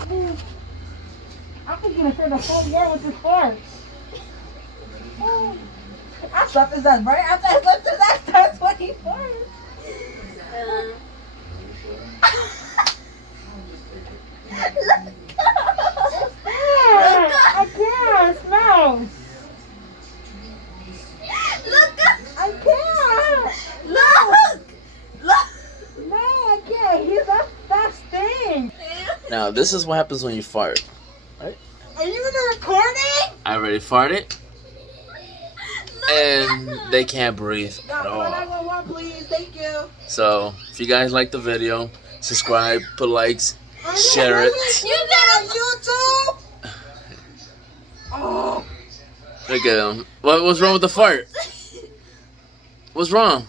I'm just gonna spend the whole year with this fart. I slept this done, right? After I slept this, that's 24. I can't smell. I can't. No, I can't. That stinks. Now, this is what happens when you fart. Right? Are you in the recording? I already farted. And they can't breathe at all. 911, please. Thank you. So, if you guys like the video, subscribe, put likes, share it. You got on YouTube? Oh. Look at him. What's wrong with the fart? What's wrong?